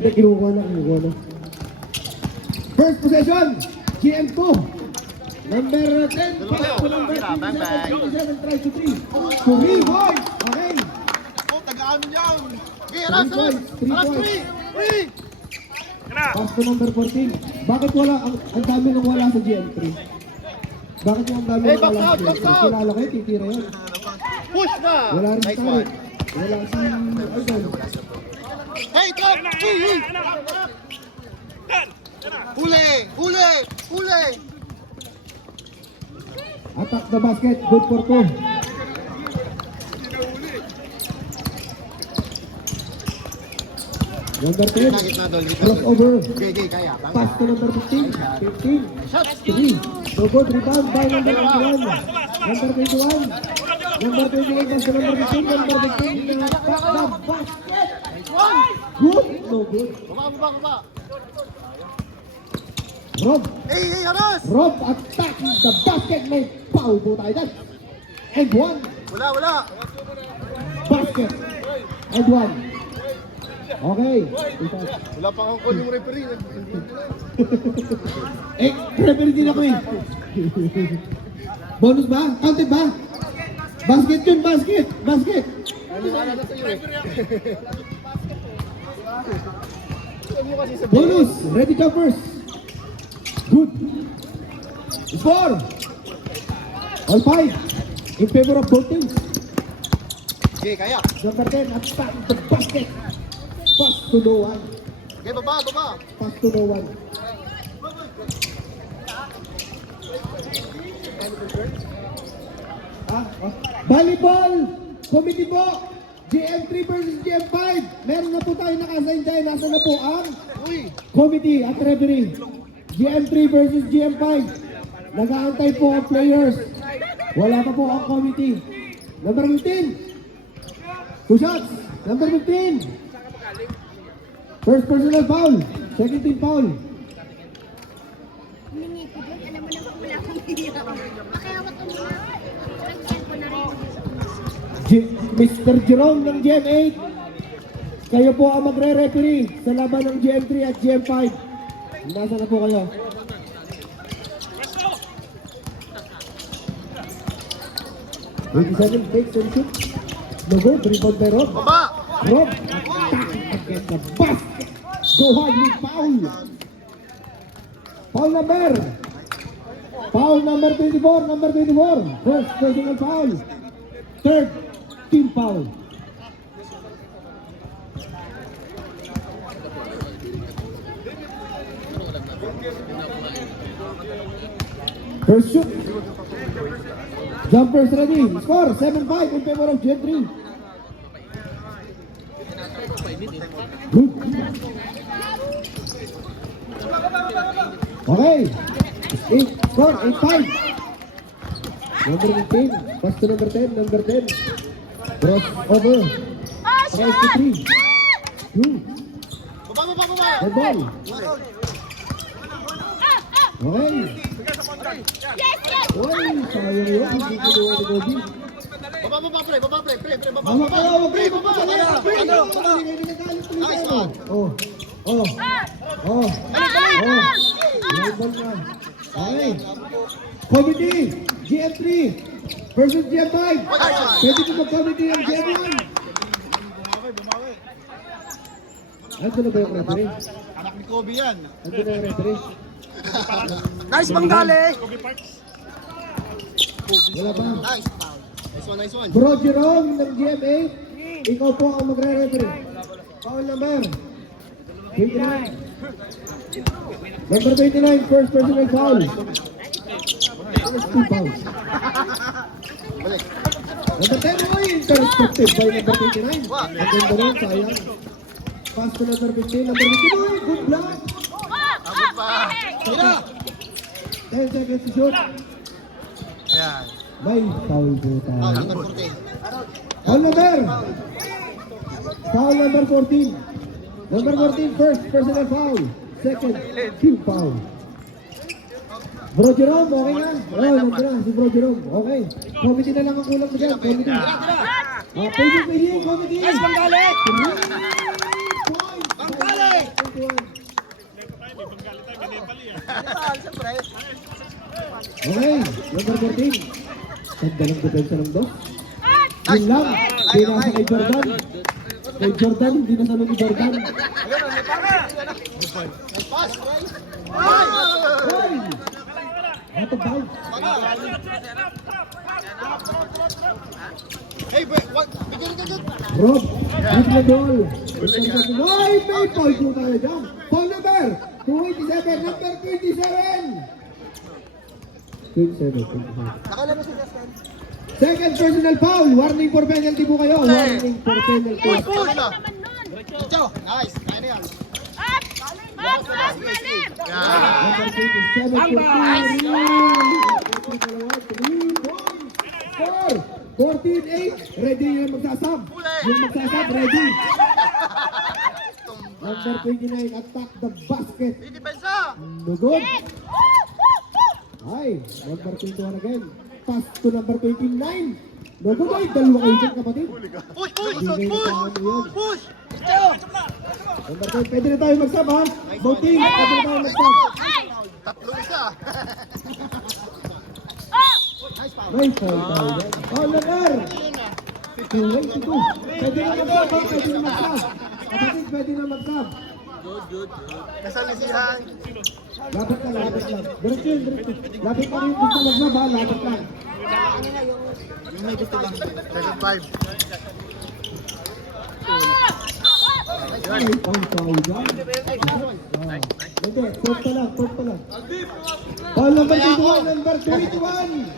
Hindi, kinukuha na. First possession, GM2. Number 10, pass to number 27, tries to 3. To 3 points. Okay. Oh, tagaan niyan. Okay, 3 points. 3 points. Pass to number 14. Bakit wala, ang dami nang wala sa GM3? Bakit yung ang dami nang wala sa GM3? Kilala kayo, titira yan. Push na. Wala rin sa tarik. Wala si Idol. Hey, top. Huli. Attack the basket, good for 2. Number 10, crossover. Okay, kaya. Pass to number 15. 15. 3. So good, rebound by number 21. Number 21. Number 28, pass to number 15. Number 15, attack the basket. Good, no good. Baba. Rob, Hey, Anas. Rob attacking the basket. May foul po tayo dyan. And 1. Wala. Basket. And 1. Okay. Wala pa akong call yung referee. Eh, referee din ako eh. Bonus ba? Counted ba? Basket yun, basket. Wala na sa'yo eh. Bonus. Ready jumpers. Good. Score. All 5. In favor of both teams. Okay, kaya. Number 10, attack the basket. Pass to no one. Okay, baba. Pass to no one. Volleyball committee po. GM3 versus GM5. Meron na po tayo nakasign dyan. Nasa na po ang committee at referee. GM3 versus GM5. Nag-aantay po ang players. Wala pa po ang committee. Number 15. 2 shots. Number 15. First personal foul. Second team foul. Humingi ko doon, alam mo naman wala akong hihirap. Pakihawat ko muna. Nag-send ko na rin. Mr. Jerome ng GM8. Kayo po ang magre-referee sa laban ng GM3 at GM5. Nasa na po kayo? Seven takes and shoot. No good. Rebound by Rob. Baba. Rob attacking against the basket. Go hard with foul. Foul number 24. First personal foul. Third team foul. First shoot. Jumpers ready. Score 7-5 in favor of Gen 3. Good. Okay. Score 8-5. Number 15. Pass to number 10. Cross over. Tries to 3. Good. Baba. Good ball. Okay. Uy, sayang yun. Hindi kinuha ni Bobby. Baba, pre. Baba kayo, okay. Baba kayo. Nice one. Label na. Okay. Committee, GM3 versus GM5. Pwede ko mag-committee ang GM1. Ando na ba yung referee? Anak ni Kobe yan. Ando na yung referee? Nice Bangdali. Wala ba? Nice one. Bro Jerome ng GM8, ikaw po ang magre-referee. Foul number 29. Number 29, first personal foul. First two fouls. Balik. Number 10, oy, intercepted by number 29. Ang ganda rin, sayang. Pass to number 15, number 15, oy, good block. Abot pa. Tira. 10 seconds to shoot. Ayan. May foul po tayo. Number 14. Foul number 14. Number 14, first personal foul. Second, team foul. Bro Jerome, okay na? Nandiyan na si Bro Jerome. Okay. Committee na lang ang kulang mo dyan. Committee. Pwede, committee. Nice Bangdali. 3 points. Bangdali. Okay, number 14. Ganda ng depensa ng dos. Yun lang, hindi nasa kay Jordan. Kay Jordan, hindi nasa ni Jordan. Nice pass, Ray. Hoy! Ato ba? Hey, what? Bigyan ka dyan. Rob, hit na ball. Ay, may foul po tayo dyan. Foul number 287, number 27. 27. Nakalabas si Justin. Second personal foul. Warning for penalty po kayo. Warning for penalty. Kanina. Naman nun. Ito. Nice. Kaya na yan. Up! Up! Up! Malim! Number 27 for 14-8. Ready yung magsasab. Yung magsasab, ready. Number 29, attack the basket. Depensa. No good. Ay, number 21 again. Pass to number 29. No good. Ay, dalawa kayo dyan, kapatid. Push, push, Hindi kayo push, nakakano yan. push. Number 10, pwede na tayo magsab, ha? Both teams, pwede na tayo magsab. Ay! Tatlo isa. Oh! Nice foul. Nice foul tayo dyan. Foul number. Pwede na magsab, ha? Pwede na magsab. Kapatid, pwede na magsab. Kasalisihan. Lapit lang, lapit lang. Diretso yun, diretso. Lapit pa rin gusto magsab, ha? Lapit lang. Yung may gusto lang. Second five. Ay, foul tayo dyan. Hindi, fourth pa lang, fourth pa lang. Foul number 21, number 21.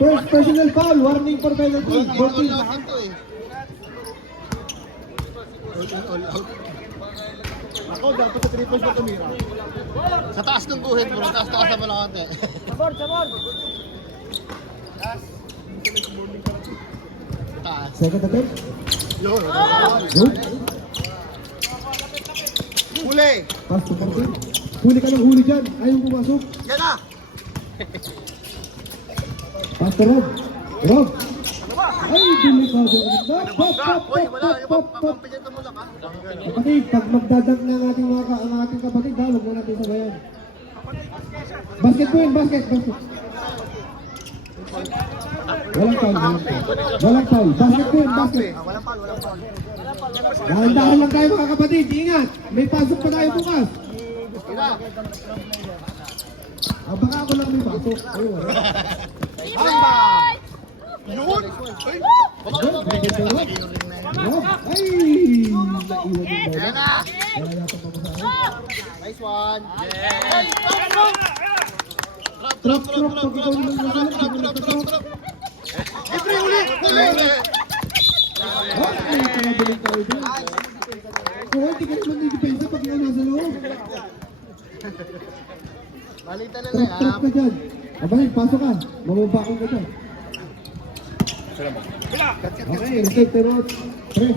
First personal foul, warning for penalty. Both teams. All out. Ako, dapat sa triple pa tumira. Sa taas ng guhit mo, taas-taas mo lang konti. Taas. Second attempt. Yun. Good. Huli. Pass to 14. Huli ka ng huli dyan. Ayaw pumasok. Yan na. Pass to Rob. Rob. Ay, delikado. Pop, pop, pop, Uy, pop, wala. pop, pop, pop. Pampinyan ka muna ka. Kapatid, pag magdadag na ang ating kapatid, ha, huwag mo natin sabayan. Basket po yun, basket, basket. Walang foul, walang foul. Walang foul, basket po yun, basket. Walang foul, walang foul. Dahan-dahan lang tayo mga kapatid, ingat. May pasok pa tayo bukas. Ina. Baka ako lang may pasok. Ay, wala. Hamba. Yun. Ay. Rob, ay, naiwan yung bola. Yan na. Wala yata pa sa akin. Nice one. Trap, trap, pag ikaw naman nasalat, Jeffrey, uli. Uli. oh, may pangabiling tayo dyan. Kung hindi ka naman nag-depensa pag ikaw nasa loob. Balitan na Trap, trap na. ka dyan. Abay, pasok ka. Mamabakong ka dyan. Okay, reset the road. Press.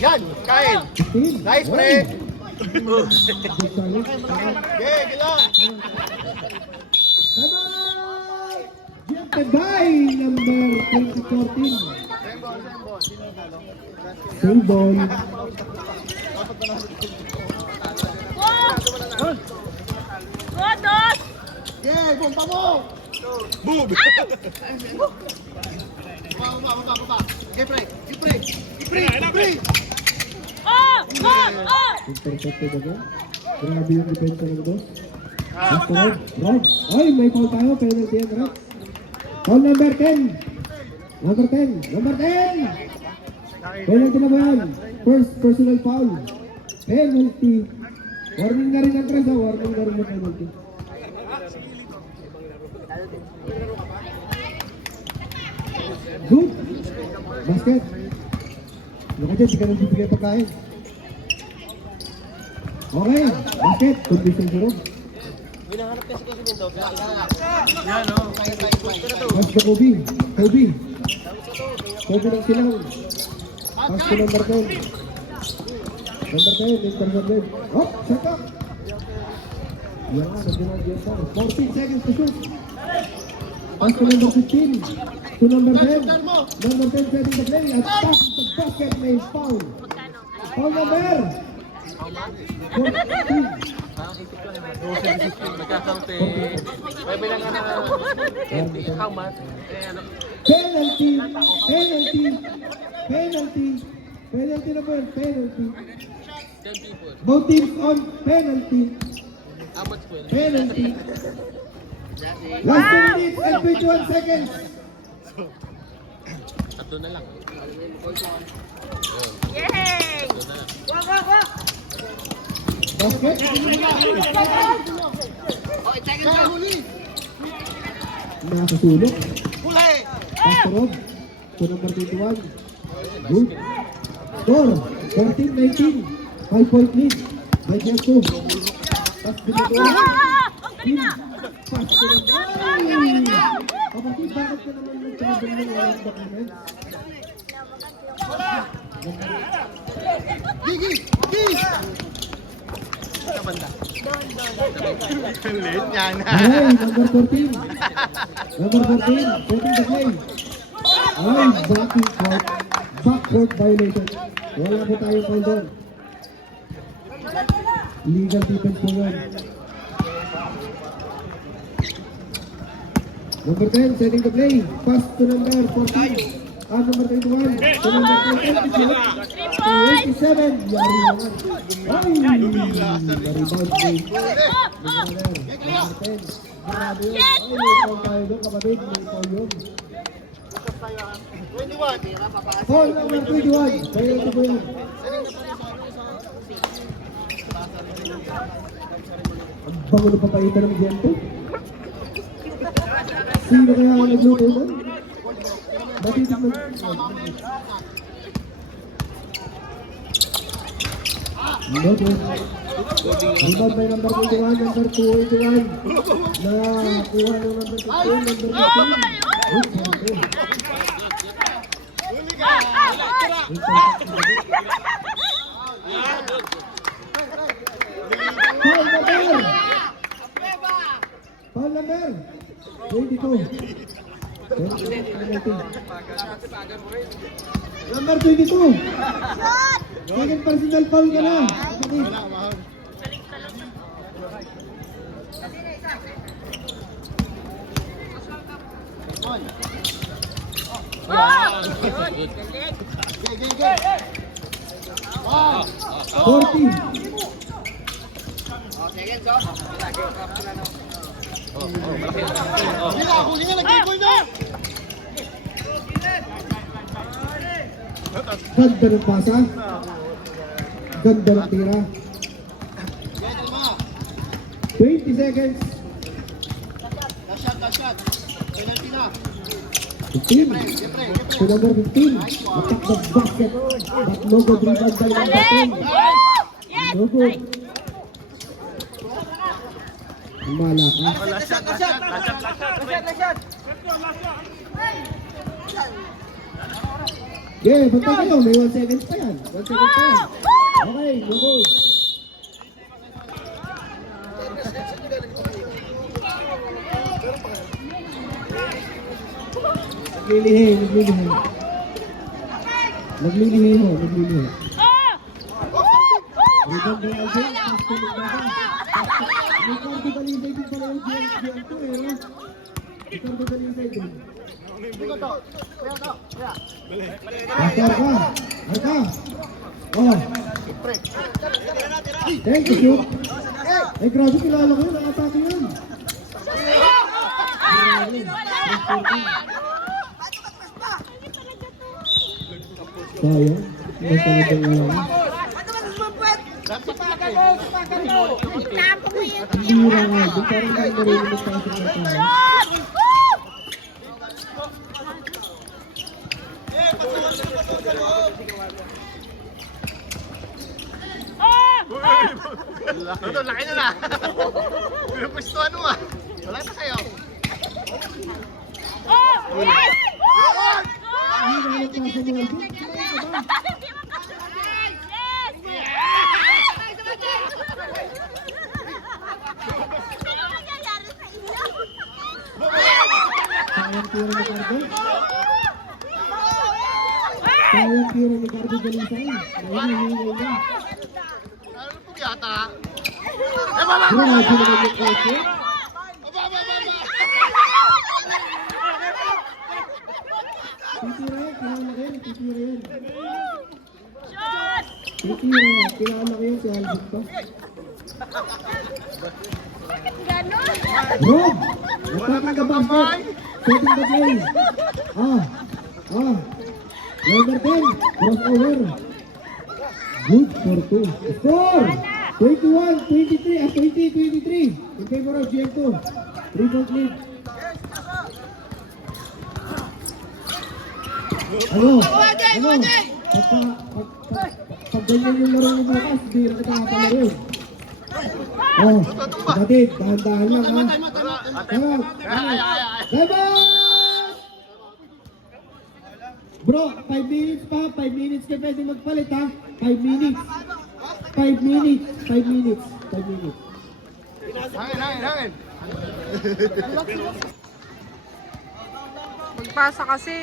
Yan. Kain. 15. Nice, pre. Good challenge. Okay, gilang. Bye-bye! Jeff Tagay, number 2014. Same ball. Rodos! Okay, bumpa mo. Boom. Baba. Jeffrey. Oh! Oh! Oh! Intercepted agad. Grabe yung depensa ng boss. Basta Rob. Ay, may foul tayo. Penalty yan, Rob. Foul number 10. Number 10. Number 10. Penalty na ba yan? First personal foul. Penalty. Warning na rin ang tres, ha? Warning na rin ang penalty. Good. Basket. Look at this, di ka nagbibigay pagkain. Okay, basket. Condition si Rob. Pass to Kobe. Kobe ng silang. Pass to number 10. Number 10, intercepted. Oh, shut up. Yan, nagdinag yan pa. 14 seconds to shoot. Pass to number 15. To number 10. Number 10 setting the play. At pass to the basket may foul. Foul number Parang isip lang naman. Nagkakount eh. May bilangan na how much? Eh ano? Penalty! Penalty! Penalty! Penalty na po yun, penalty. 10 people. Both teams on penalty. How much po yun? Penalty. Last 2 minutes and 21 seconds. Tatlo na lang. Yay! Tatlo na lang. Basket. Nakasulok. Pastorov. To number 21. Good. Score. 14-19. 5-point lead. By Jeff 2. Pass binagawa. Pass binagawa. Kapatid, bakit ka naman nag-travel ng walang document? Gigi! Gigi! Late yan. Ay, number 14. Number 14. Putting the play. Ay, backing court. Backcourt violation. Wala po tayong foul doon. Legal defense po yun. Number 10, setting the play. Pass to number 14. Number 21. To number 27. Yari naman. Ay! Na-rebound play. Number 10. Grabe yun. Ay, may foul tayo doon, kapatid. May foul yun. 21. Foul number 21. Kaya ito po yun. Ang bango na papaitan ng Gento. Sino kaya ang nagluto mo? Matitig mo. Noto. Rebound by number 21, number 281. Nakuha ng number 15, number 15. Good point. Foul number 22. Number 22. Second personal foul ka na. Kapatid. Forty. Huli nga, nag-goal na! Ganda ng pasa. Ganda ng tira. 20 seconds. Dash shot. Penalty na. 15. To number 15. Attack the basket. But no good rebound by number 10. No good. Malaki. Okay, basta kayo. May 1 seconds pa yan. 1 second pa yan. Okay, no good. Naglilihi. Rebound by Alvin. Ricardo Balisay din pala yung GM2 eh. Ricardo Balisay din. Arka. Oh. Thank you. Eh, grabe, kilala ko yun. Nakatake yun. Sayang. Masyadong bira nga. Di parang may narinig pa sa mga tao. Ito, laki na na. Pinupwestuhan mo ah. Wala na kayo. Hindi na nagpasa mo Alvin. Sayang tira ni Cardo. Sayang tira ni Cardo Balisay. Dahil hihingay na. bata. Grabe naman yung kotse. Titira yan, kilala ko yan, titira yan. Titira yan, kilala ko yan, si Albert pa. Ganon. Rob! Attacking the basket! Setting the play! Number 10, crossover. Good for 2. Score! 21-23, 20-23. In favor of GM2. 3-point lead. Pag ganyan yung laro mo bukas, di rin kita kapalaro. Kapatid, dahan-dahan lang ha. Bro, 5 minutes pa, 5 minutes ka pwede magpalit ha. 5 minutes. 5 minutes. 5 minutes. 5 minutes. Hangin. Magpasa kasi.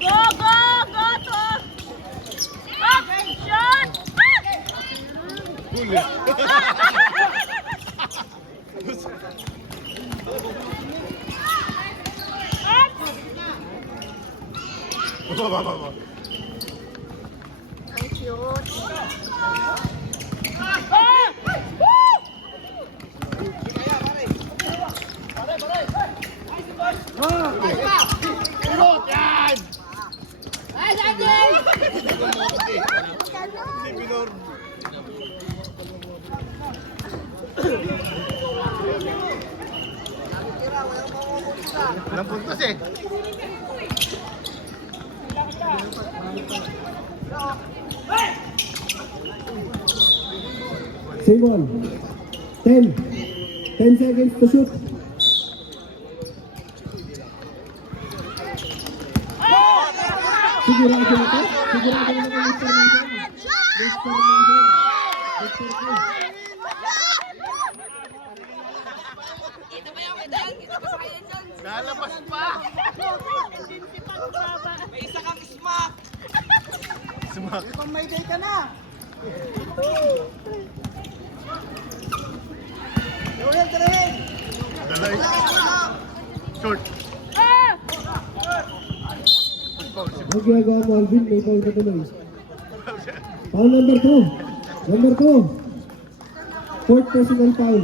Go, go, go, to. Shot! Ang cute. Pilot yan! Ay, Daniel! Walang puntos eh. Simon. 10. 10 seconds to shoot. Sigurado na to? Sigurado na to, Mr. Mason? Mr. Mason. Mr. Mason. Lalabas pa! May isa kang smack. Sumak. Kung may day ka na. Tarahin. Dalay. Short. Ang ginagawa mo, Alvin, may foul na tuloy. Foul number 2. Number 2. Fourth personal foul.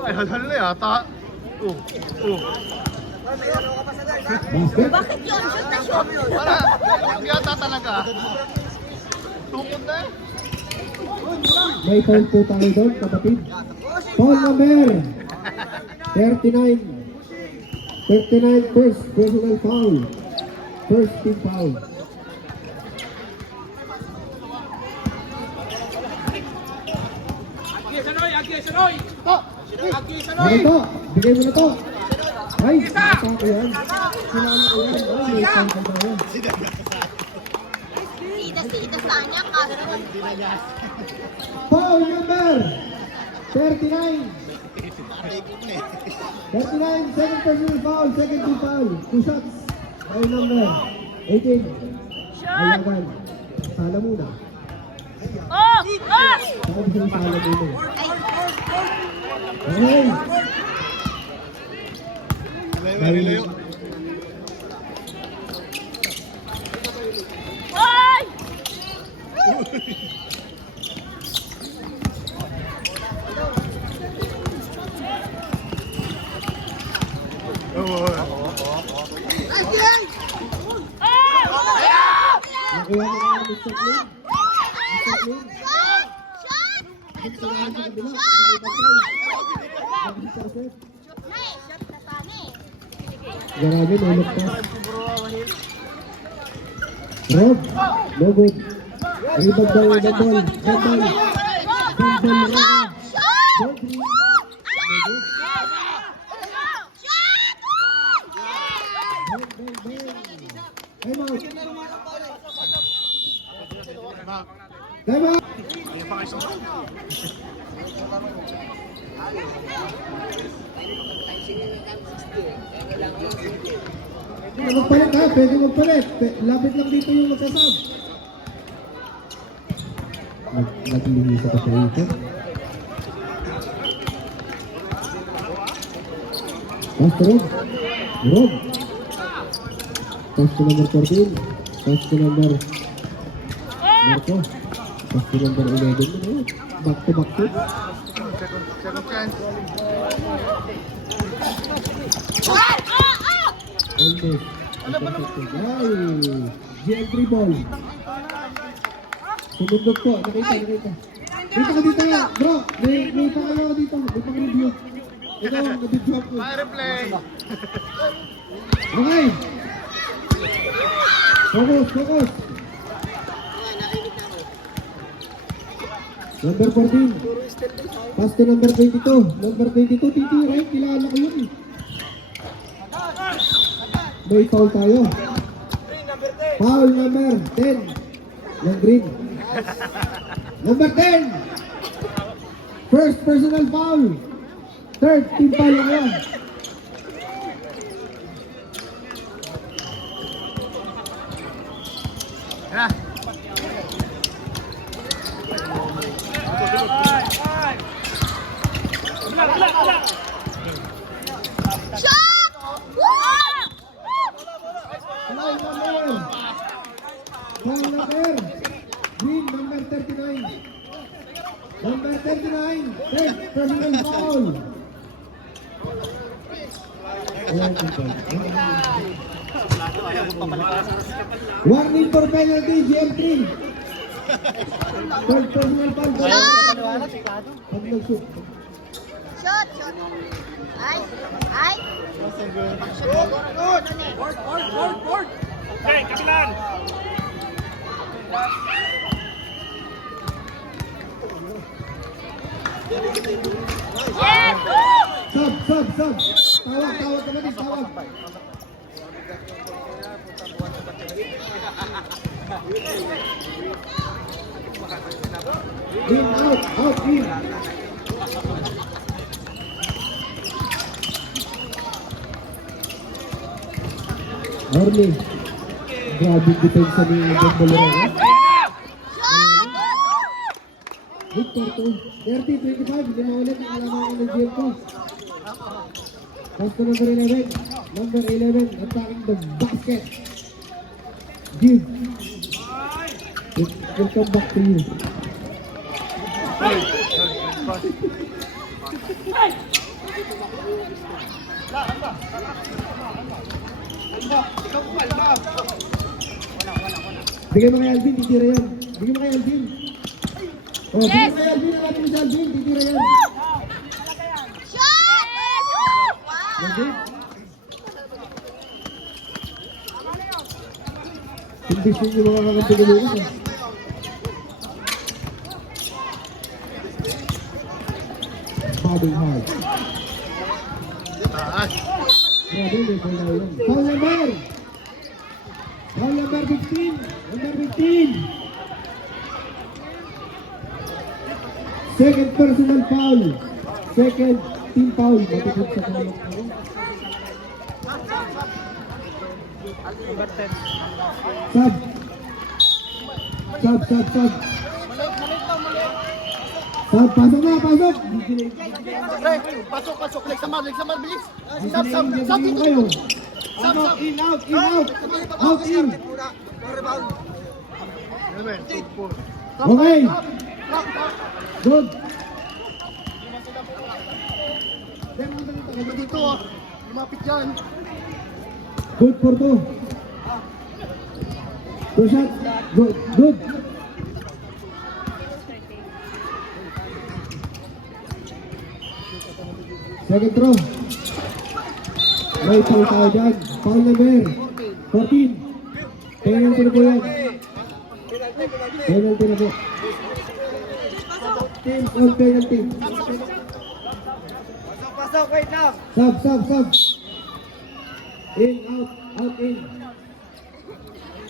Ay, halal na yata. Basket. Bakit yun? Shoot na shoot. Para, yung yata talaga. Tukod na eh. May foul po tayo doon, kapatid. Foul number 39. 39, first personal foul. First team foul. Ano to? Bigay mo na to. Ay, nakaka ko yan. Sinama ko yan. Ay, may foul pa tayo. Sida-sida sa kanya, kaso. Foul number 39. 39, second personal foul, second team foul. 2 shots. Foul number 18. Ayagan. Sala muna. Oh! Oh! Saka gusto yung sala muna. Okay. Layo. Ay! Nakuha mo na Mr. Clean. Mr. Clean. Ang sirahan sa kabila. May batay. Nag-isa set. Grabe, may luktas. Rob, no good. Rebound ball, red ball. Red ball. Red ball, red ball. Ball three. No good. Time out. Time out. Magpalit ha, pwede magpalit. Lapit lang dito yung magsasab. Naglilisa ka sa ito. Pass to Rob. Rob. Pass to number 14. Pass to number Marco. Pass to number 11. Back to back to. Second chance. Almost. Ay, GL3 ball. Sumundot po. Nakita. Dito ka dito nga. Bro, may pangalawa ako dito. May pang-review. Ito, nabidyo ako. Fire play. Okay. Focus. Number 14. Pass to number 22. Number 22, Titi, right? Kilala ko yun. May foul tayo. Foul number 10. Yung green. Number 10. First personal foul. Third team foul na yan. Yeah. Shot! Foul number. Foul number. Green number 39. Number 39. Third personal foul. Ayan, warning for penalty, GM3. Third personal foul. Pag nag-shoot. Shot! Ay! Board! Okay, kapilan! Yes! Sub. Tawag ka natin, tawag. In, out, in. Army. Grabe depensa ni Bombolero. Victor to 30-25. Hindi mo ulit ang alaman ko ng GL ko. Pass to number 11. Number 11 attacking the basket. Give. It will come back to you. Bigyan mo kay Alvin, titira yan. Bigyan mo kay Alvin. Oh, bigyan mo kay Alvin, natin mo si Alvin, titira yan. Shot! Wow! Alvin. Imbis yung mga kakampi ko bukas eh. Bobbing hard. Taas. Grabe, may foul na yun. Foul number! Foul number 15! Number 15! Second personal foul. Second team foul. Matipid sa kanilong foul. Sub. Sub. Sub, pasok na, pasok! Pasok. Leg samar, bilis. Sub. Kayo. Out, in. Out, in. Okay. Good. Dito, lumapit dyan. Good for two. Two shots. Good. Second throw. May foul tayo dyan. Foul number 14. Penalty na po yan. Penalty na po. Team on penalty. Pasok, wait lang. Sub. In, out, in.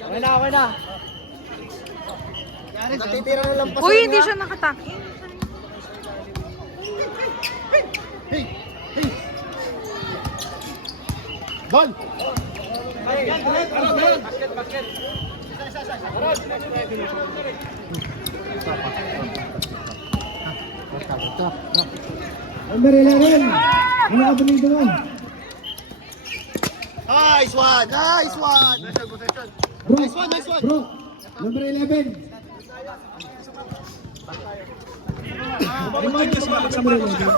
Okay na. Natitira na lang pa. Uy, hindi siya nakatake. Ball! Number 11. Ano ka dito mo? Nice one! Nice one! Bro, Nice one, nice one. bro. Number 11. Bumalik ka sa Number 11.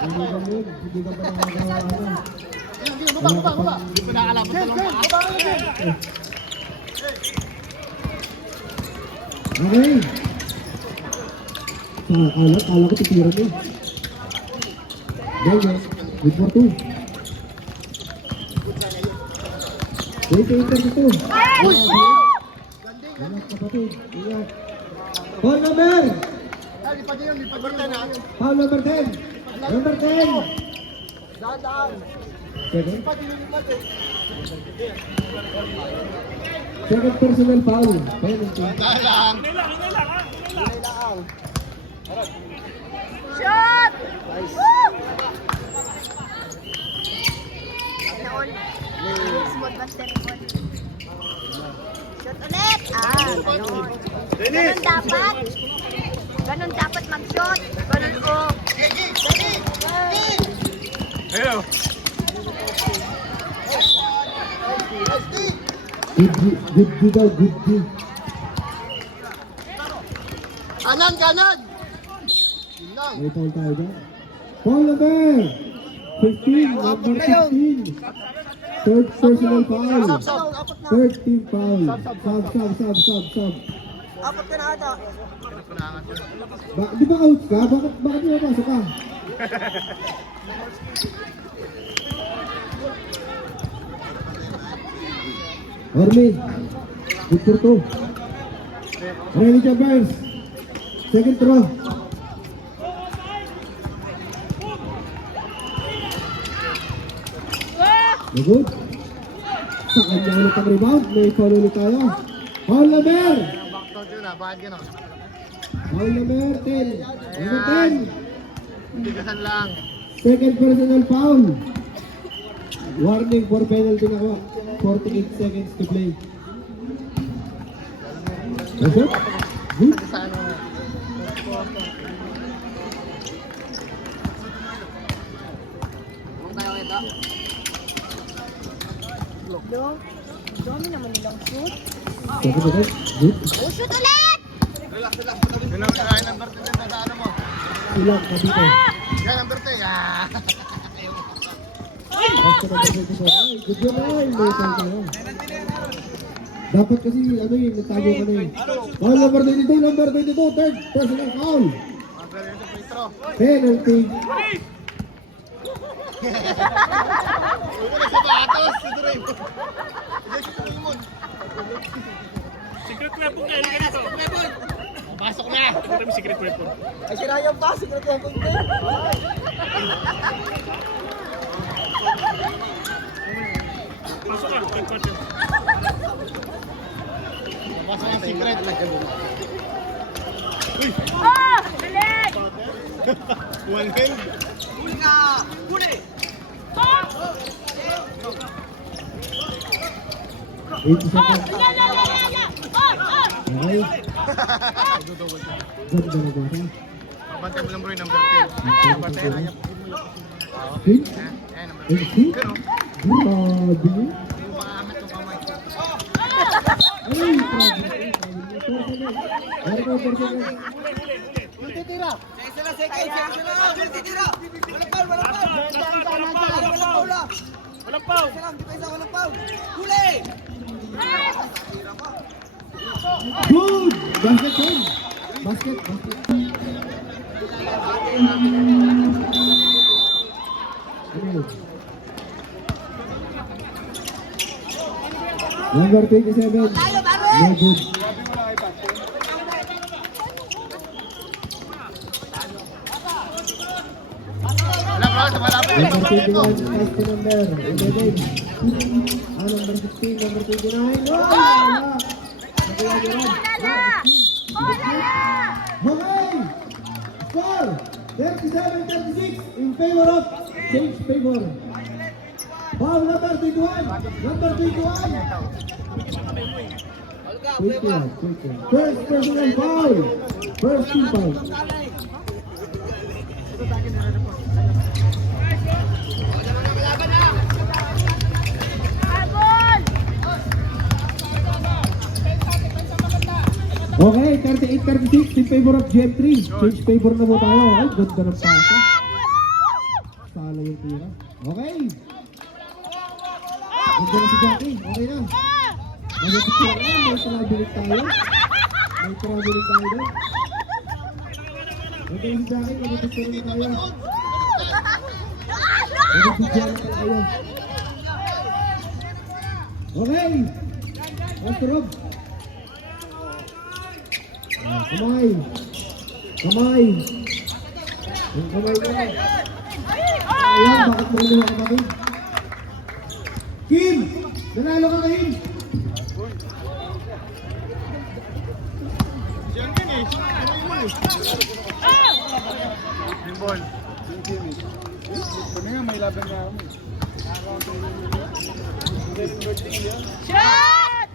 Hindi na yun. Hindi ka pa nakagawa ano. Hindi ko nakalaban sa lumang. Okay. Kala ko titira mo. Ganyan. Good for two. Wait, dito. Ingat kapatid. Ingat. Ball number. Lipad yun na. Foul number 10. Number 10. Second. Second personal foul. Penalty. Dalang. Shot! Woo! Noon. Smooth basketball. Shot ulit! Ganon. Ganon dapat. Ganon dapat mag-shot. Ganon o. Ayun. Good daw, good. Kanan! Yun lang. May foul tayo dyan. Foul number 15. Number 15. Third personal foul. Third team foul. Sub. Apat ka na ata. Di ba out ka? Bakit di mapasok ka? Orly. Good for two. Ready Chavez. Second throw. Good. Sa kanya ulit ang rebound. May foul ulit tayo. Foul number. Backdoor yun na. Bakit gano'n? Foul number 10. Number 10. Tigasan lang. Second personal foul. Warning for penalty na ko. 48 seconds to play. That's it? Good. Sa ano? Dami naman nilang shoot. Second ulit. Good. Oh, shoot ulit! Yun ang kaya number 10 din sa ano mo. Ilang ka dito. Yan, number 10. Ah. Basta na dito sa ay, good yun ay. May foul tayo. Dapat kasi ano yun, nagtago ka na yun. Foul number 22, number 22, third personal foul. Ang galing sa free throw. Penalty. Huwag na sa batos. Ito rin. Ito rin mo. Secret weapon ka, halika dito. Pasok na. Ito yung secret weapon. Ay, sira yung pass. Secret weapon din. Pasok ka, third quarter. Pasok ang secret. Ah! Ulit! One hand. Huli ka! Huli! 80 seconds. Okay. Ganda na ba ito? Bantay mo lang bro yung number 10. Bantay na niya. Pin? Ayan, number 10. MC? Ganun. Grabe yun. Hindi mo makaangat yung kamay. Ay, grabe. Personal. Titira! Second sila! Titira! Walang foul! Walang foul! Walang pau. Walang foul! Huli! Good! Basket time! Basket. Ano? Number 27. No good. Wala, malapit. Number 21, pass to number 11. Number 16, number 29. Oh, wala. Nakuha niya rin. Okay. Score, 37-36 in favor of Change Favor. Foul number 21. Number 21. 21. First personal foul. First team foul. Okay, 38-36 in favor of GM3. Change favor na po tayo. Ay, ganda ng pasa. Sala yung tira. Okay. Ganda na si Jackie. Okay na. Mag-ipicture na. May traveling tayo. May traveling tayo doon. Ganda na si Jackie. Mag-ipicture na tayo. Mag-ipicture na tayo. Okay. Master Rob. Kamay. Kamay. Yung kamay mo. Ayan, bakit maluha ka ba? Kim! Nanalo ka, Kim! Yung ball. Ano nga, may laban na ako. Shot!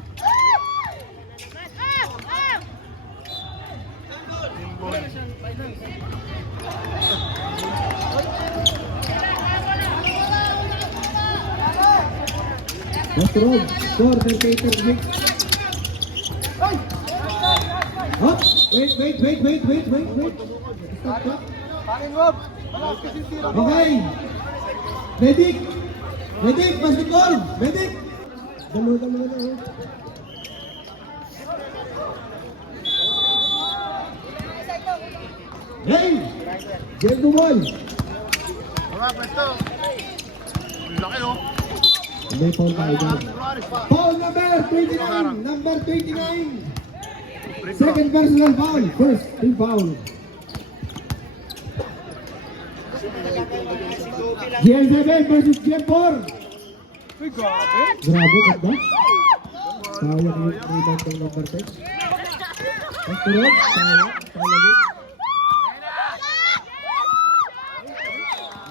Master Rob, score 38-36. Up! Wait. Stop, stop. Parin Rob. Malapit yung tira. Okay. Medic! Medic! Basketball! Medic! Dalawa na. Hey! Get the ball! Mga presto. Laki oh. May foul tayo dyan. Foul number 29! Number 29! Second personal foul. First team foul. GM7 versus GM4. Grabe, ganda. Sayang yung rebound ng number 10. Pasturog, sayang. Lagi.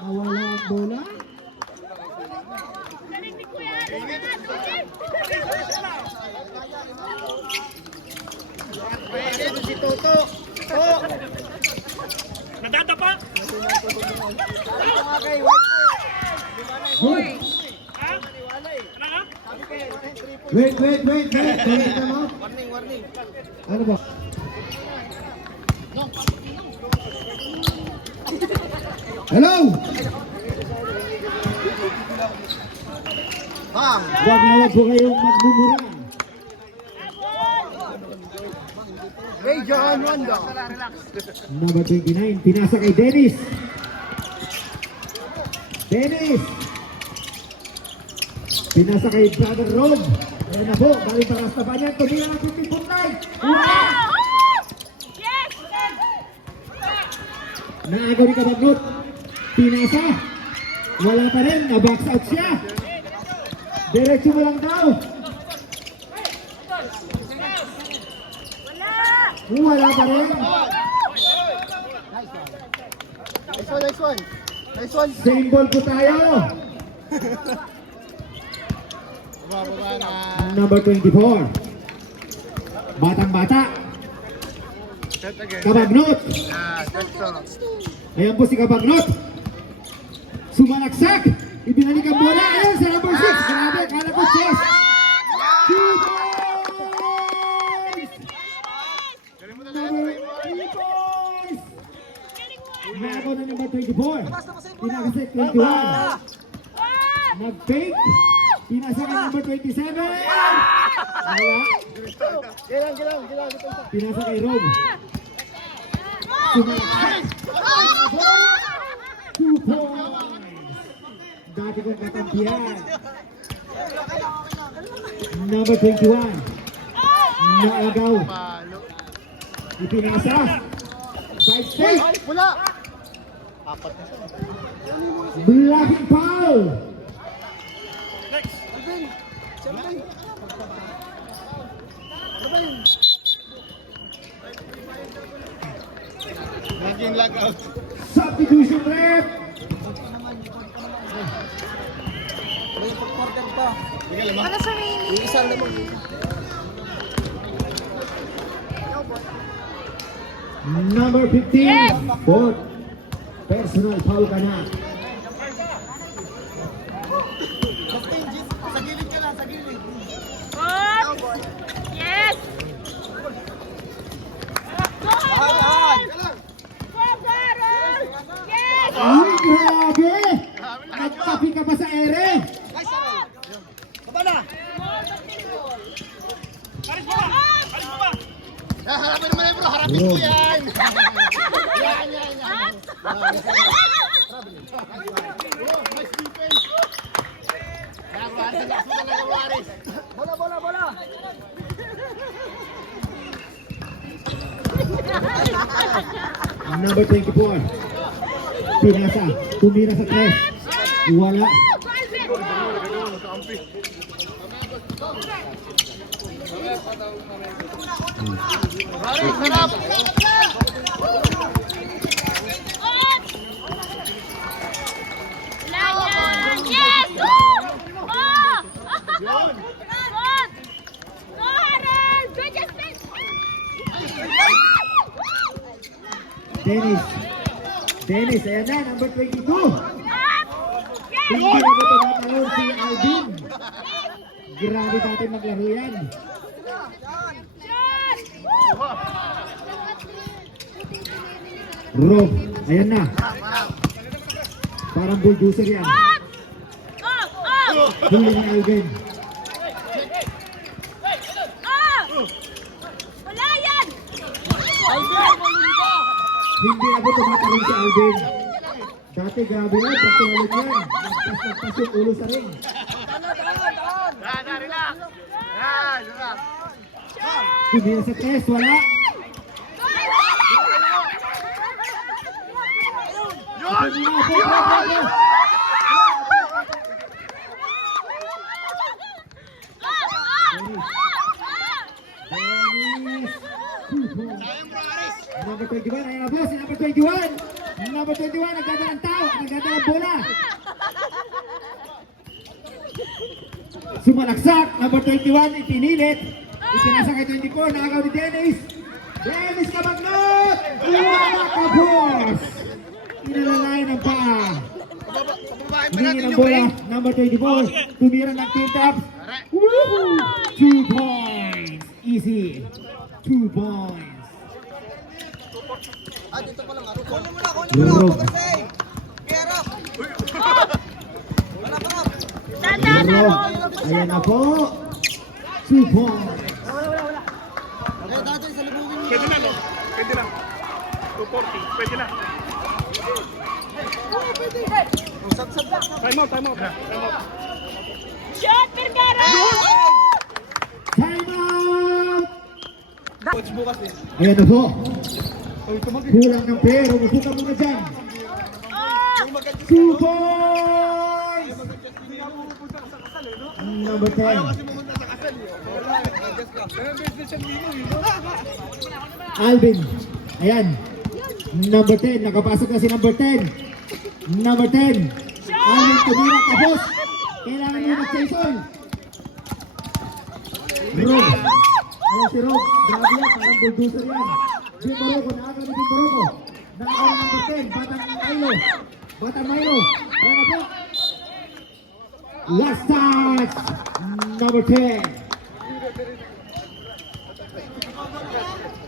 Nawala ang bola. Si Toto. Nadadapa? Good. Wait. Balik na mo. Warning. Ano ba? Hello! Bam! Huwag po kayong magmumura. Major Rondo. Number 29, pinasa kay Dennis. Pinasa kay Brother Rob. Ayan na po, balik ang rasta pa niya. Tumira ng 50-foot line. Yes! Naagaw ni Kabagnot. Pinasa. Wala pa rin, na-box out siya. Diretso mo lang daw. Wala pa rin. Nice one. Same ball po tayo. Bumababa na. Number 24. Batang-bata. Set again. Kabagnot. Presto. Ayan po si Kabagnot. Sumalaksak. Ibinalik ang bola. Ayan sa number 6. Grabe, kala ko chest. 2 points! Number 3 points! Nako na number 24. Pinakasit 21. Nag-fake. Pinasa ka number 27. Wala. Pinasa kay Rob. Sumalaksak. 2 points. Dati kong katampihan. Number 21. Naagaw. Palo. Ipinasa. Side step. Wala. Apat na siya. Blocking foul. Naging lag out. Substitution rep. Sige, lamang. Para sa mini. Isang naman. Number 15. Fourth. Personal foul ka na. Sa gilid ka lang, sa gilid. Yes! Go, Harold! Go, Harold! Yes! Ay, grabe! Nagtapi ka pa sa ere. Baba na! Harapin naman bro, harapin ko yan. Yan. Nice defense. Waris, ang talaga Waris. Bola! Number 24. Pinasa. Tumira sa 3. Wala. Waris, harap. Yes! Go! Oh! Good! Go, Harold! Good, Justin! Dennis, ayan na, number 22. Yes! Hindi na ba tumatawag si Alvin? Grabe dati maglaro yan. Shot! Rob, ayan na. Parang bulldozer yan. Oh! Huli ni Alvin. Wala yan! Hindi na ba tumatawag si Alvin? Dati grabe yan, pag tumalit yan. Nagpas yung ulo sa ring. Relax. Relax. Tumira sa 3, wala. Number 21, ayan na boss, number 21. Number 21, nagdadalang tao, nagdadalang bola. Sumalaksak, number 21, ipinilit. Ipinasa kay 24, nakagaw ni Dennis. Dennis Kabagnot! Wala ka, boss! Inalalay ng paa. Hindi ng bola, number 24. Tumira ng team taps. Woohoo! 2 points. Easy. 2 points. Dito pa lang. Kunin mo na. Rob. Pag-asay! Piera! Wala pa nga. Rob. Ayan na po. 2 points. Eh, dati sa libugin mo. Pwede lang, no? Pwede lang. 240, pwede lang. Time out. Shot, Vergara! Time out! Coach bukas eh. Ayan na po. Kulang ng pero. Mabuka muna dyan. 2 points! Number 10. Alvin. Ayan. Number 10. Nakapasok na si number 10. Number 10. Alvin tumira. Tapos. Kailangan niya mag-chase. Rob. Ayan si Rob. Grabe yan. Parang bulldozer yan. Bimboroko. Nakaka ni Bimboroko. Nakaka ni number 10. Batang Milo. Ayan na po. Last touch. Number 10.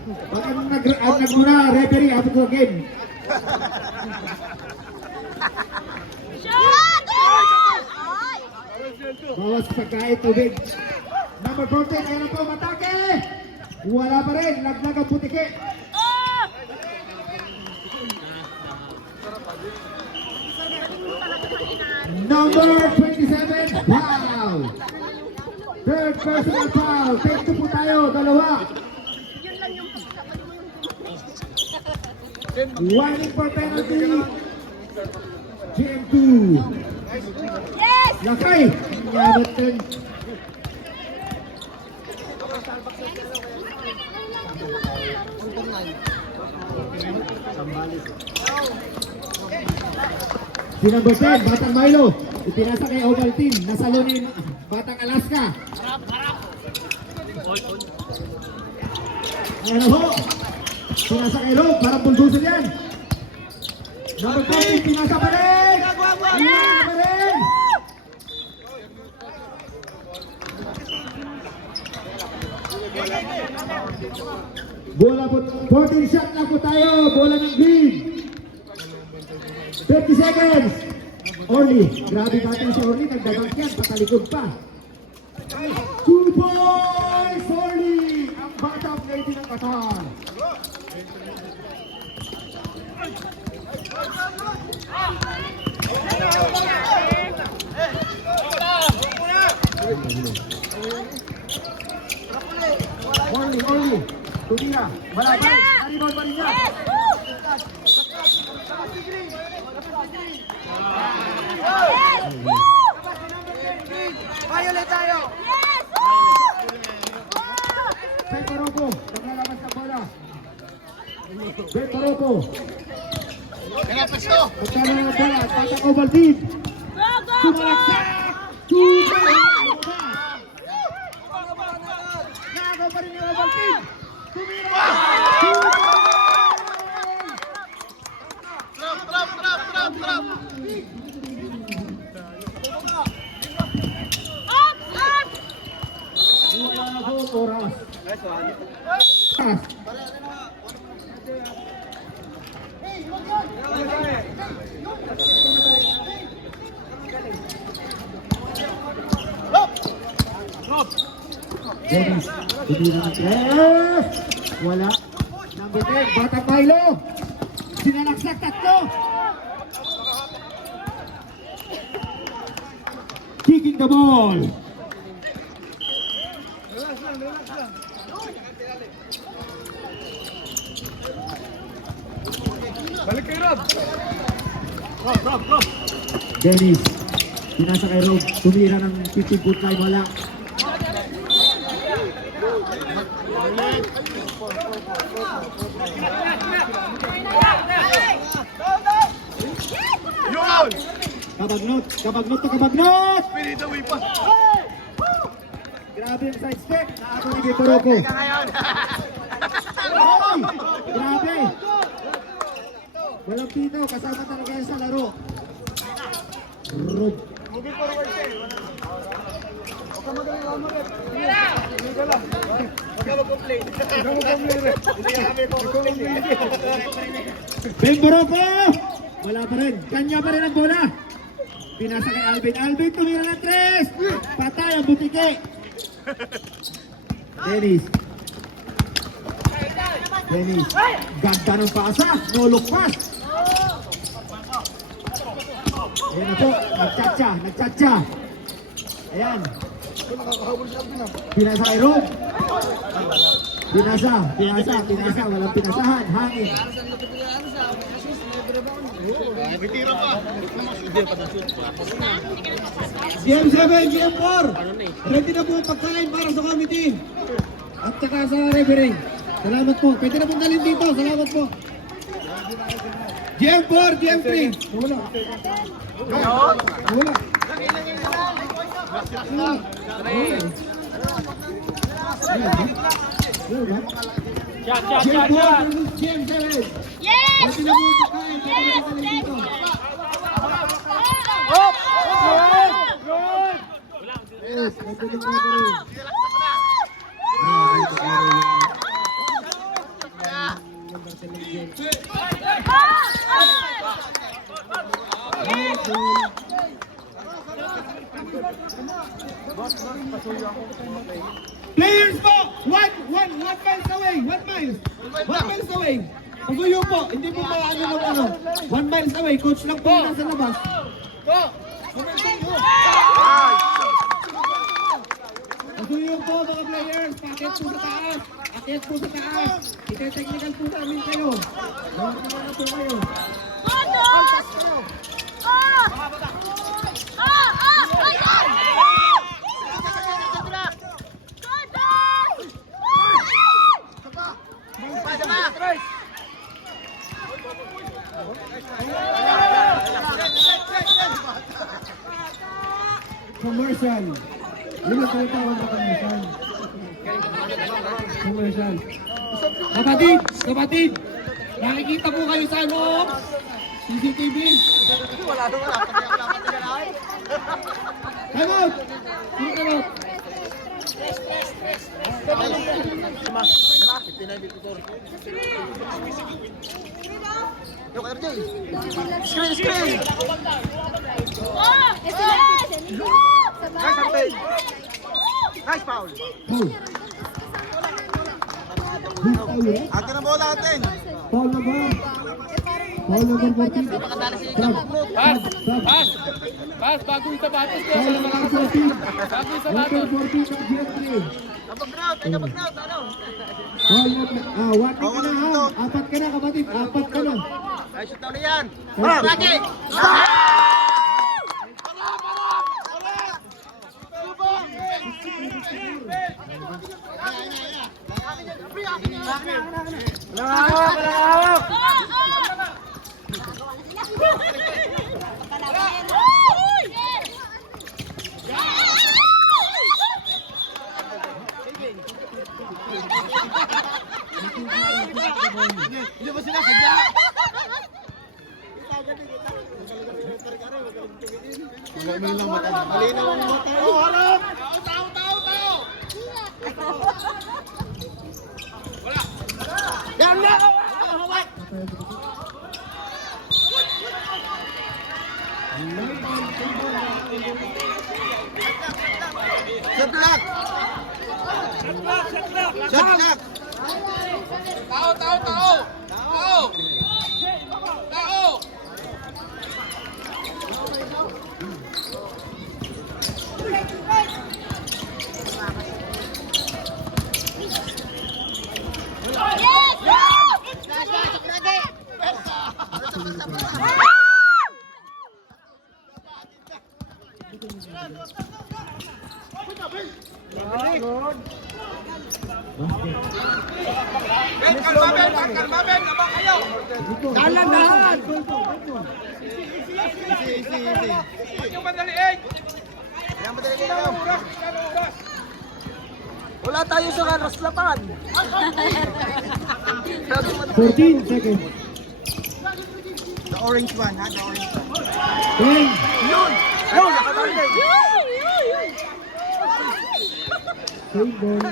Pag ang nagmuna, referee, abot ko game. Shot! Bawas pagkain, tubig. Number 14, ayan na po, matake! Wala pa rin, laglag ang putike. Number 27, foul! Third personal foul, take 2 po tayo, dalawa. Warning for penalty. 2. Yes! Lakay! Yabot din. Sinabotin, Batang Milo. Ipinasa kay Ovaltine. Nasalo ni Batang Alaska. Ayan ho. Pinasa kay Rob. Parang bulldozer yan. Number 20, pinasa pa rin. Pinasa pa rin. Bola po, 14 shot na po tayo. Bola ng green. 50 seconds. Orly, grabe natin si Orly. Nagdadang yan, patalikod pa. 2 points, Orly. Ang batang lady ng Qatar. Orly. Tumira. Malabay. Naribang pa rin niya. Yes! Woo! Yes! Woo! Violet tayo! Yes! Woo! Bay Paroko. Naglalaban sa bola. Bay Paroko. Kaya pesto! Magkano ng bola. Batang Ovaltine. Go, go, go! Sumalaksak. Sumalaksak. Nagaw pa rin ni Ovaltine. Tumira. Trap! Up! Up! Wala ko, oras. Oras. Dennis, tumira ng tres. Wala. Number 10, Batang Milo. Sinalaksak tatlo. Kicking the ball. Balik kay Rob! Dennis, pinasa kay Rob. Tumira ng 50-foot line. Wala. Yun! Kabagnot to kabagnot. Pinita way pa! Grabe yung side step. Naako ni Bay Paroko. Ay, grabe. Walang pito. Kasama talaga yan sa laro. Rob. Moving forward siya eh. Huwag ka magaling. Hindi ka lang. Huwag ka mag-complain. Huwag ka mag-complain. Hindi ka kami mag-complain. Bay Paroko. Wala pa rin. Kanya pa rin ang bola. Pinasa kay Alvin. Alvin tumira ng tres. Patay ang butike. Dennis. Ganda ng pasa. No look pass. Ayan na po. Nagtsatsa. Ayan. Pinasa kay Rob. Pinasa. Walang pinasahan. Hangin. Tira pa! GM7, GM4. Ready na po ang pagkain para sa committee. At saka sa referee. Salamat po. Pwede na pong dalhin dito. Salamat po. GM4, GM3. Wala. GM4 versus GM7. Yes! Ready na po ang pagkain. Pwede na pong dalhin dito. Yes, pwede na po referee. Players po! One miles away! 1 miles away! Pasuyo po! Hindi po maano ng ano. 1 miles away! Coach lang po nasa labas. Pasuyo po mga players! Pakit po sa taas! Akit po sa taas! Ite-technical po namin kayo. Huwag na po kayo. Botos! Commercial. Yun ang tinatawag na commercial. Commercial. Kapatid! Kapatid! Nakikita po kayo sa ano? CCTV! Wala naman. Time out! Time out! Yung RJ. Screen! Nice foul. Foul. Foul eh? Atin ang bola natin. Foul na ba? Foul number 14. Sub. Pass! Pass! Bago yung sapatos ko! Foul number 14. Bago yung Number sapatos! 14 ng GM3. Kapag-ground, ano? Foul number, warning ka na ha. Apat ka na kapatid, apat ka na. Ay, shoot na yan. Lagi! Hindi ba sila sadya? Malinaw ang mata. Malinaw ang mata. Oh, harap! Tao! Yan na! Shot clock! Shot clock! Tao! Dalan! Easy. Yung madaliig! Yan, madali lang. Wala tayo sa Raslapan. 14 seconds. The orange one, ha? The orange one. 10. Yun, nakatali. Save ball.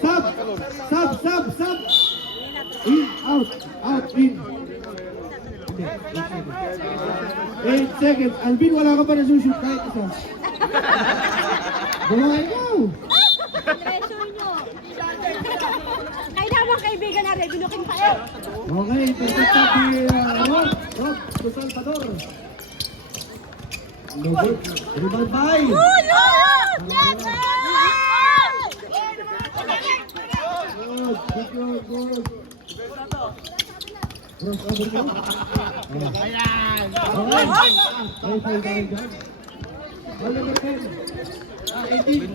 Sub. In, out, in. 8 seconds. Alvin, wala ka pa nasushoot kahit isa. Gawa ikaw. Treasure nyo. Kailangan kaibigan na rin, binukin pa eh. Okay, perfect shot ni Rob Salvador. Rebound by. Good. Crossover mo. Ayan. Okay. Foul dahil dyan. Foul number 10. 18.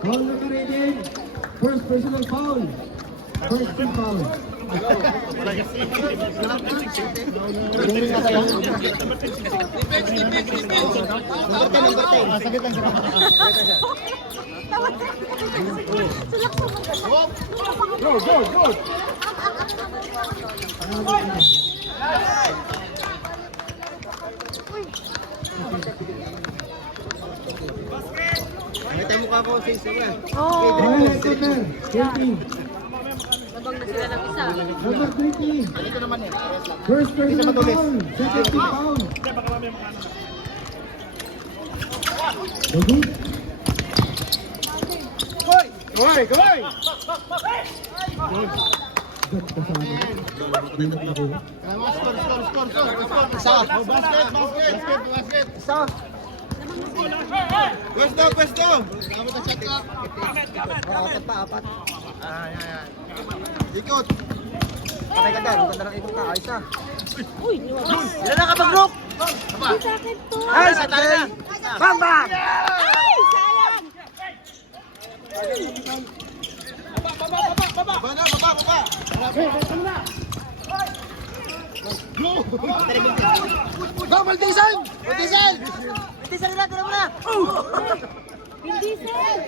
Foul number 18. First personal foul. First team foul. Go. May tayo mukha ko sa isa. Highlight number 13. Number 20. Dito naman yan. First personal foul. Second team foul. Good. Goy! Ganda sa amin. Hindi na nakuha. Score. Isa. Basket. Isa. Pwesto. Abot ang shot clock. Apat. Yan. Ikot. Patay ka dyan. Ganda ng ikot ka. Ayos na. Ilan na kapag look? Hindi sa akin to. Ay, sa tayo na. Bang, bang! Ay, sayang. Go, Maldisan! Maldisan! Maldisan na, tira mo na! Hindi sir.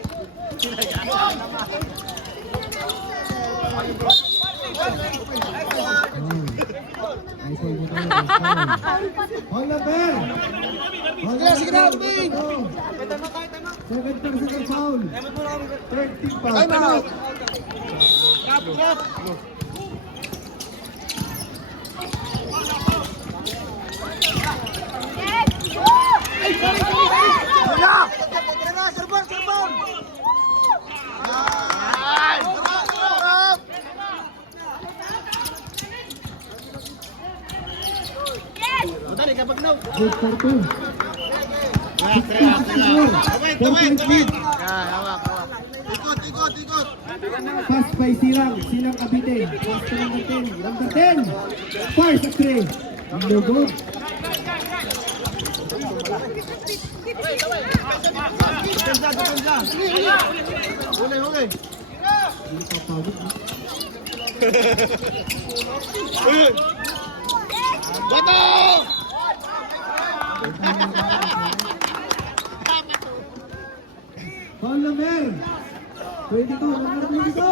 Ay, say mo tayo. Hold up, Ben! Hold up, Sige na, Ben! Second personal foul. Third team foul. Time out! Tira! Tira na, serbon, serbon! Ay! Sarap! Madali kapag no. Good for two. Tawid, tawid, tawid. Yan, hawak, hawak. Ikot, ikot, ikot. Pass by Silang. Silang Cavite. Pass to number 10. Number 10. Fires at 3. No good. Depensa, depensa. Huli, huli. Hindi pa pawit. Bato! Foul number 22. Number 22.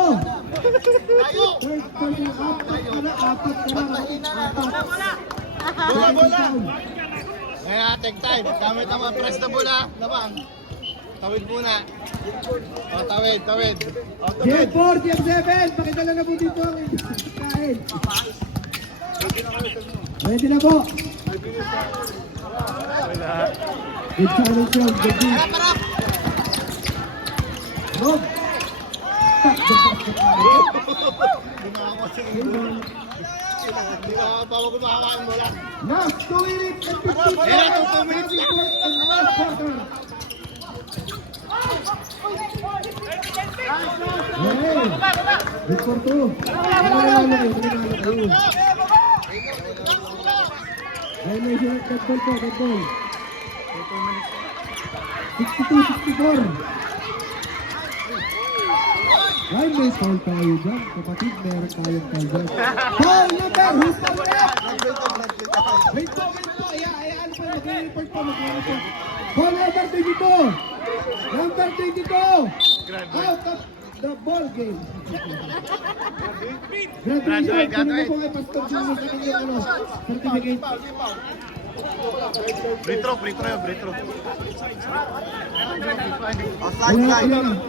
Third person. Apat ka na. Bola, bola. Kaya, take time. Gamit ang mga press na bola. Labang. Tawid muna. O, tawid, tawid. O, tawid. GM4, GM7. Pakidala na po dito ang kain. Ready na po. Good challenge yun. Good deal. Harap, harap. Rob. Hindi ka bago kumakakaan bola. Last 2 minutes and 15 Kaya ito, 2 minutes. and last quarter. Hey, good for two. Panalo kayo, panalo kayo. Ay, may short, dead ball po, dead ball. 62-64. Ay, may foul tayo dyan. Kapatid, meron tayong foul dyan. Foul number! Who's the ref? Wait po. Ano po, mag-report po, mag-report. Foul number 22. Number 22. Out of the ball game. Graduation. Kunin mo po kay Pastor Junior sa kanyang certificate. Free throw yun, free throw.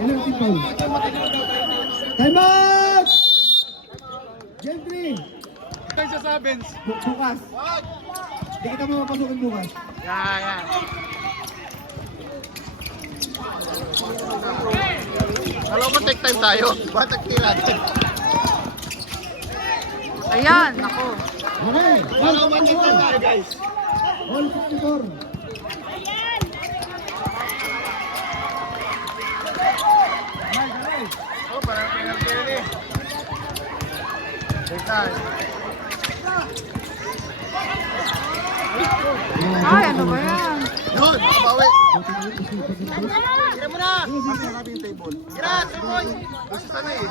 Ilang team foul? Time out! Gentry! Siya sa bench. Bukas. Hindi kita mapapasukin bukas. Yan, yan. Alam mo, take time tayo. Ba't nagtira natin? Ayan, ako. Okay. Alam mo, take time tayo, guys. All 54. Oh, parang penalty rin eh. Take time. Ay, ano ba yan? Yun, bawi. Tira mo na! Kasi natin yung table. Tira, Serbon! Gusto sana eh.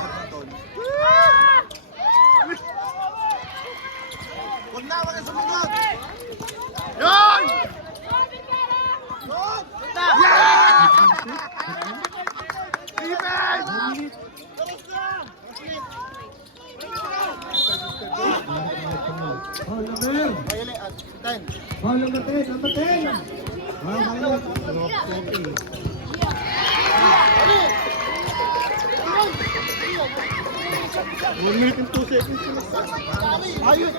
Huwag na, wag na sumunod. Yun! Yun! Defense! Foul number. Payali at 10. Foul number 10. Number 10. One minute and 2 seconds. Ayun!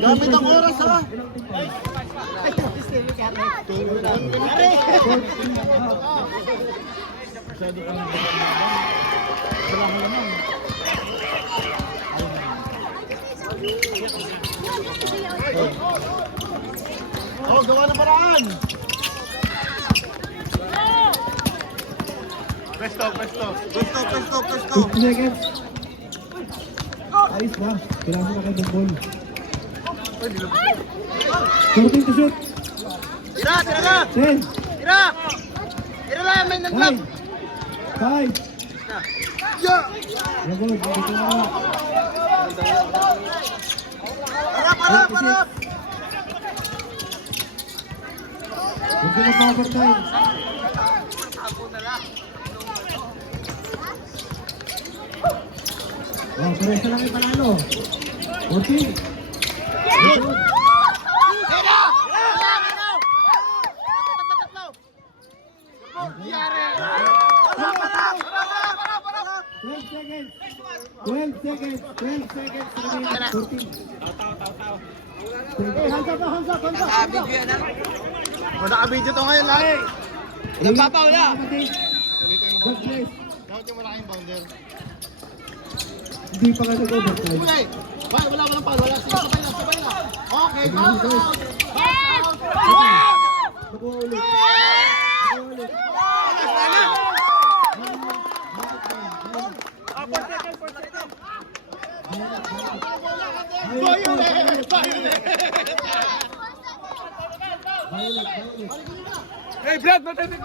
Gamit ang oras ha! Oh, gawa ng paraan! Presto, presto! Presto, presto, presto! 50 seconds. Ayos na. Kailangan na kayo ng ball. 14 to shoot. Tira, tira na! 10, Tira! Tira lang, may nag-block! 5, Yeah! Nagod, dito na. Harap, harap, harap! Huwag na pa-overtime. Oh, pares na lang yung panalo. 14. Nagod. Harap, harap, harap, harap! 12 seconds. 12 seconds. 12 seconds. 14. Hands up, hands up, hands up. Naka-video to ngayon lang eh! Nagpapawala! God bless. Dapat yung malaking bounder. Hindi pa ka nag-overtime. Ulay! Wala, walang foul, wala. Sige, sabay lang, sabay lang. Okay, go! Nakuha ulit. Nakuha ulit. Violet! Violet! Hey, Brad, matindi.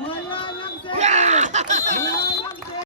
Wala lang seconds! Wala